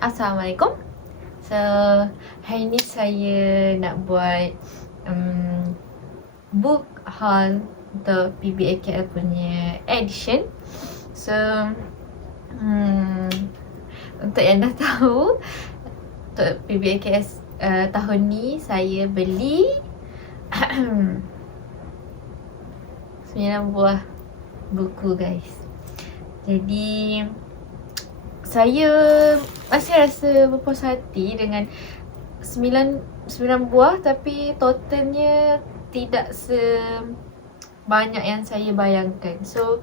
Assalamualaikum. So, hari ni saya nak buat book haul untuk PBAKL punya edition. So, untuk yang dah tahu, untuk PBAKL tahun ni saya beli 9 buah buku, guys. Jadi saya masih rasa berpuas hati dengan 9 buah, tapi totalnya tidak sebanyak yang saya bayangkan. So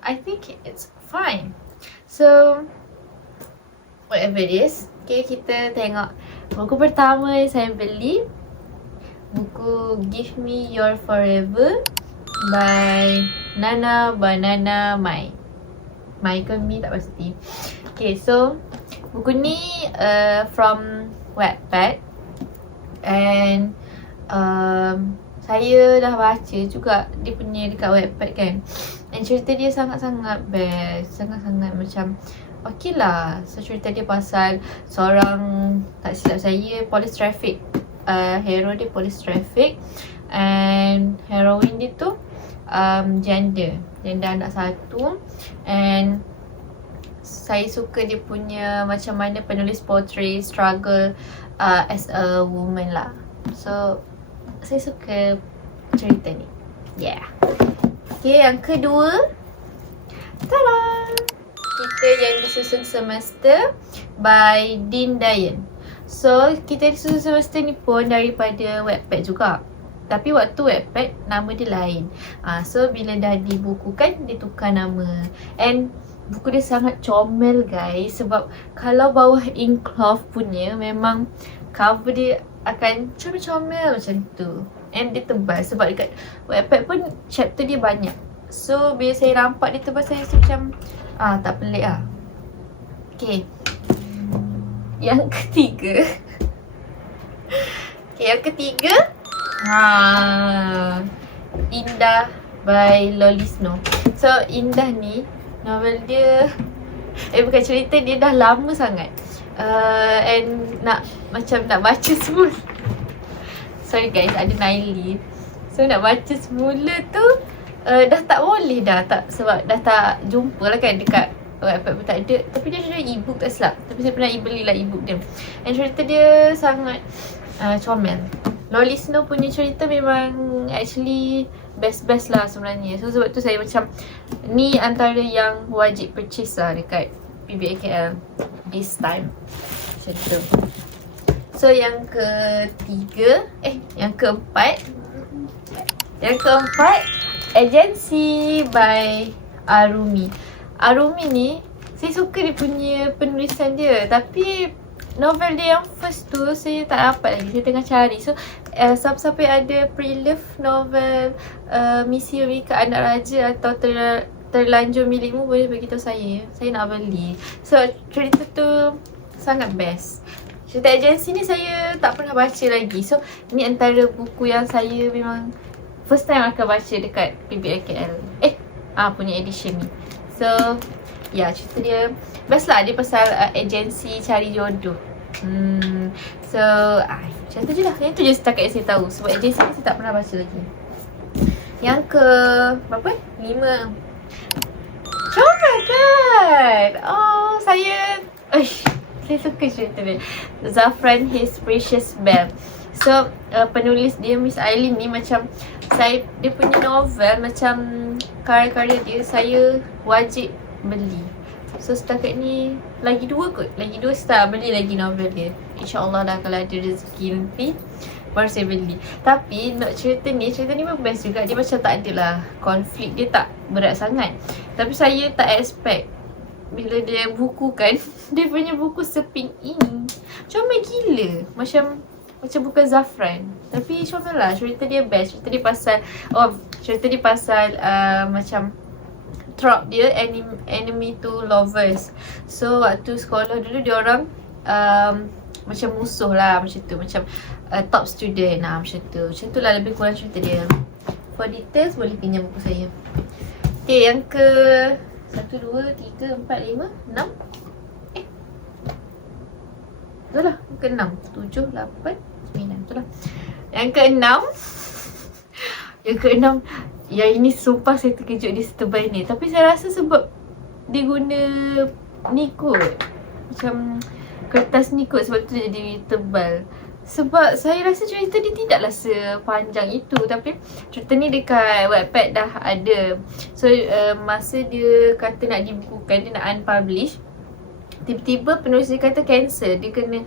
I think it's fine. So whatever it is, okay, kita tengok buku pertama yang saya beli, buku Give Me Your Forever by Nana Banana Mai ke Mi tak pasti. Okay, so buku ni from Wattpad. And saya dah baca juga dia punya dekat Wattpad kan. And cerita dia sangat-sangat best, sangat-sangat macam okay lah. So cerita dia pasal seorang, tak silap saya, police traffic. Hero dia police traffic. And heroine dia tu janda anak satu. And saya suka dia punya macam mana penulis portray struggle as a woman lah. So saya suka cerita ni. Yeah. Okay, yang kedua, tada! Kita yang disusun semester by Dean Dayan. So kita disusun semester ni pun daripada Wattpad juga. Tapi waktu Wattpad nama dia lain. So bila dah dibukukan, dia tukar nama. And buku dia sangat comel, guys. Sebab kalau bawah inkcloth punya, memang cover dia akan comel macam tu. And dia tebal. Sebab dekat Wattpad pun chapter dia banyak. So bila saya nampak dia tebal, saya rasa macam tak pelik lah. Okay, yang ketiga. Okay, yang ketiga, Indah by Loli Snow. So Indah ni, novel dia, bukan cerita dia dah lama sangat. And nak baca semula. Sorry guys, ada Naili. So nak baca semula tu dah tak boleh dah, sebab dah tak jumpa lah kan dekat Wattpad pun tak ada. Tapi dia ada e-book tak silap. Tapi saya pernah belilah e-book dia. And cerita dia sangat comel. Loli Snow punya cerita memang actually best lah sebenarnya. So sebab tu saya macam ni antara yang wajib purchase lah dekat PBAKL this time. Macam tu. So yang ketiga, yang keempat, Agency by Arumi. Arumi ni saya suka dia punya penulisan dia, tapi novel dia yang first tu saya tak dapat lagi. Saya tengah cari. So siapa-siapa yang ada pre-love novel Misi Mika Anak Raja atau Terlanjur Milikmu, boleh beritahu saya. Saya nak beli. So cerita tu sangat best. Cerita Agensi ni saya tak pernah baca lagi. So ni antara buku yang saya memang first time akan baca dekat PBAKL punya edition ni. So cerita dia best lah. Dia pasal agensi cari jodoh. So macam tu je lah. Yang tu je setakat yang saya tahu. Sebab agensi ni saya tak pernah baca lagi. Yang ke berapa? 5. Comel kan? Saya suka cerita dia. Zafran His Precious Bell. So penulis dia Miss Aileen ni macam dia punya novel, macam karya-karya dia saya wajib beli. So setakat ni lagi 2 kot. Lagi 2 saya beli lagi novel dia. InsyaAllah dah, kalau ada rezeki nanti baru saya beli. Tapi nak cerita ni pun best juga. Dia macam tak ada lah konflik, dia tak berat sangat. Tapi saya tak expect bila dia bukukan dia punya buku seping ini comel gila. Macam bukan Zafran, tapi comel lah. Cerita dia best. Cerita dia pasal macam trope dia enemy to lovers. So waktu sekolah dulu dia orang macam musuh lah, macam tu. Macam top student lah, macam tu lah lebih kurang cerita dia. For details boleh pinjam buku saya. Okay, yang ke 1, 2, 3, 4, 5, 6 Betul lah. Yang ke-6. 7, 8, 9. Betul lah. Yang ke-6. Yang ke-6. Yang ini sumpah saya terkejut dia setebal ni. Tapi saya rasa sebab dia guna ni kot. Macam kertas ni kot, sebab tu jadi tebal. Sebab saya rasa cerita dia tidaklah sepanjang itu. Tapi cerita ni dekat Wattpad dah ada. So masa dia kata nak dibukukan, dia nak unpublish, tiba-tiba penulis dia kata cancel. Dia kena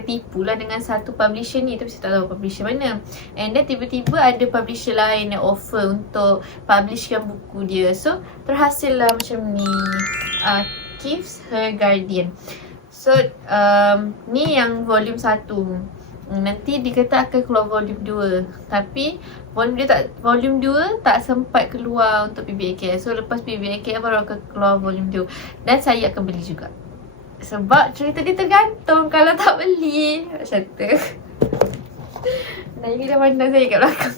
tipu lah dengan satu publisher ni. Tapi saya tak tahu publisher mana. And then tiba-tiba ada publisher lain yang offer untuk publishkan buku dia. So terhasil lah macam ni. Keeps Her Guardian. So ni yang volume 1. Nanti dia kata akan keluar volume 2. Tapi volume 2 tak sempat keluar untuk PBAKL. So lepas PBAKL baru akan keluar volume 2. Dan saya akan beli juga. Sebab cerita dia tergantung kalau tak beli. Macam tu. Nah, ini dah pandang saya kat belakang.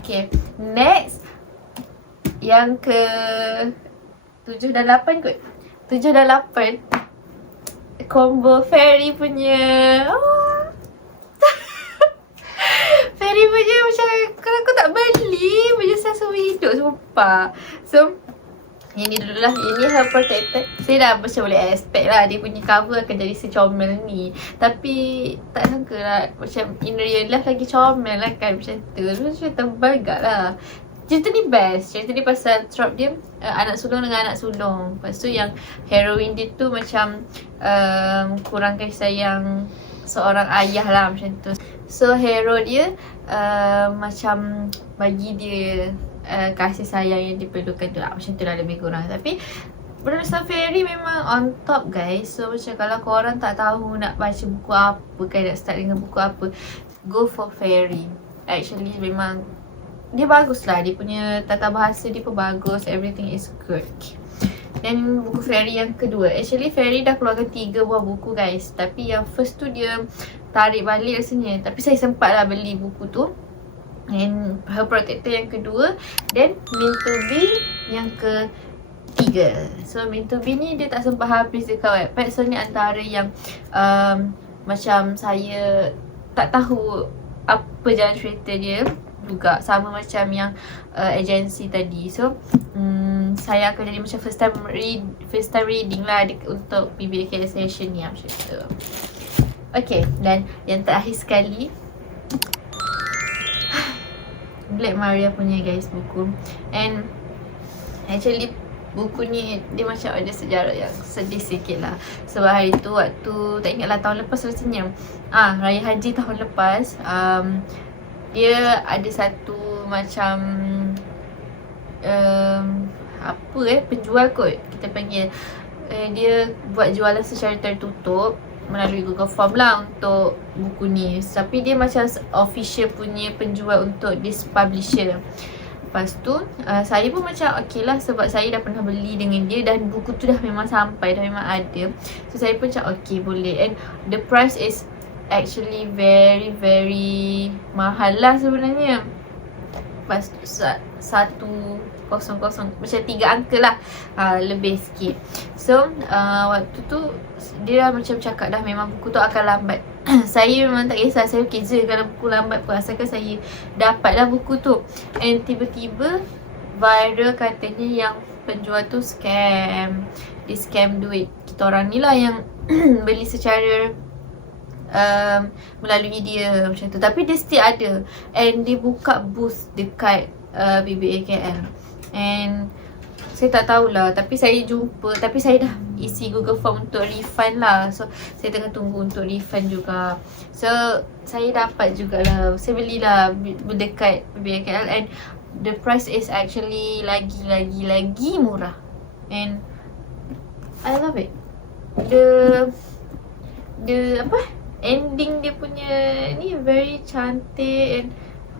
Okay, next. Yang ke 7 dan 8 kot. 7 dan 8 combo Fairy punya. Fairy punya macam kalau aku tak beli menyesal seumur hidup, sumpah. So ini dululah. Ini Her Protector. Saya dah macam boleh expect lah dia punya cover akan jadi secomel ni. Tapi tak sangka lah macam in real life lagi comel lah kan, macam tu. Macam tebal gak lah. Cerita ni best. Cerita ni pasal trop dia anak sulung dengan anak sulung. Lepas tu yang heroine dia tu macam kurang kasih sayang seorang ayah lah, macam tu. So hero dia macam bagi dia kasih sayang yang diperlukan tu lah. Macam tu lah lebih kurang. Tapi penulisan Fairy memang on top guys. So macam kalau korang tak tahu nak baca buku apa kan, nak start dengan buku apa, go for Fairy. Actually memang dia bagus lah. Dia punya tata bahasa dia pun bagus. Everything is good. Dan buku Fairy yang kedua. Actually Fairy dah keluarkan 3 buah buku guys. Tapi yang first tu dia tarik balik rasanya. Tapi saya sempat lah beli buku tu. And Her Protector yang kedua. Dan Meant to Be yang ketiga. So Meant to Be ni dia tak sempat habis dekat Wattpad. So ni antara yang macam saya tak tahu apa jalan cerita dia juga, sama macam yang agensi tadi. So saya akan jadi macam first time reading lah untuk PBAKL session ni, macam tu. Okay, dan yang terakhir sekali Black Maria punya guys buku. And actually buku ni dia macam ada sejarah yang sedih sikit lah. Sebab hari tu waktu, tak ingatlah tahun lepas rasanya, Raya Haji tahun lepas, dia ada satu macam penjual kot kita panggil. Dia buat jualan secara tertutup melalui Google Form lah untuk buku ni. Tapi dia macam official punya penjual untuk this publisher. Lepas tu saya pun macam okay lah, sebab saya dah pernah beli dengan dia dan buku tu dah memang sampai, dah memang ada. So saya pun macam okay boleh. And the price is actually very very mahal lah sebenarnya. Lepas tu 100 macam 3 angka lah, lebih sikit. So waktu tu dia dah macam cakap dah memang buku tu akan lambat. Saya memang tak kisah, saya okay je kalau buku lambat pun, asalkan saya dapat lah buku tu. And tiba-tiba viral katanya yang penjual tu scam. Dia scam duit kita orang ni lah yang beli secara melalui dia, macam tu. Tapi dia still ada. And dia buka booth dekat PBAKL. And saya tak tahulah, tapi saya jumpa. Tapi saya dah isi Google Form untuk refund lah. So saya tengah tunggu untuk refund juga. So saya dapat jugalah. Saya belilah berdekat PBAKL. And the price is actually lagi murah. And I love it. The ending dia punya ni very cantik. And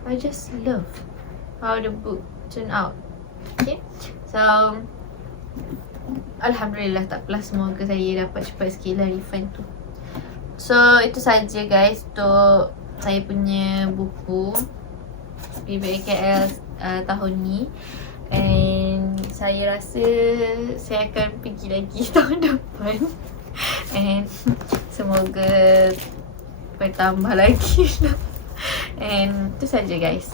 I just love how the book turn out. Okay, so alhamdulillah, tak apalah, semoga saya dapat cepat sikit lah refund tu. So itu saja guys untuk saya punya buku PBAKL tahun ni. And saya rasa saya akan pergi lagi tahun depan. And semoga bertambah lagi. And itu saja guys.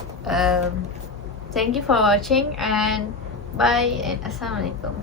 Thank you for watching and bye and Assalamualaikum.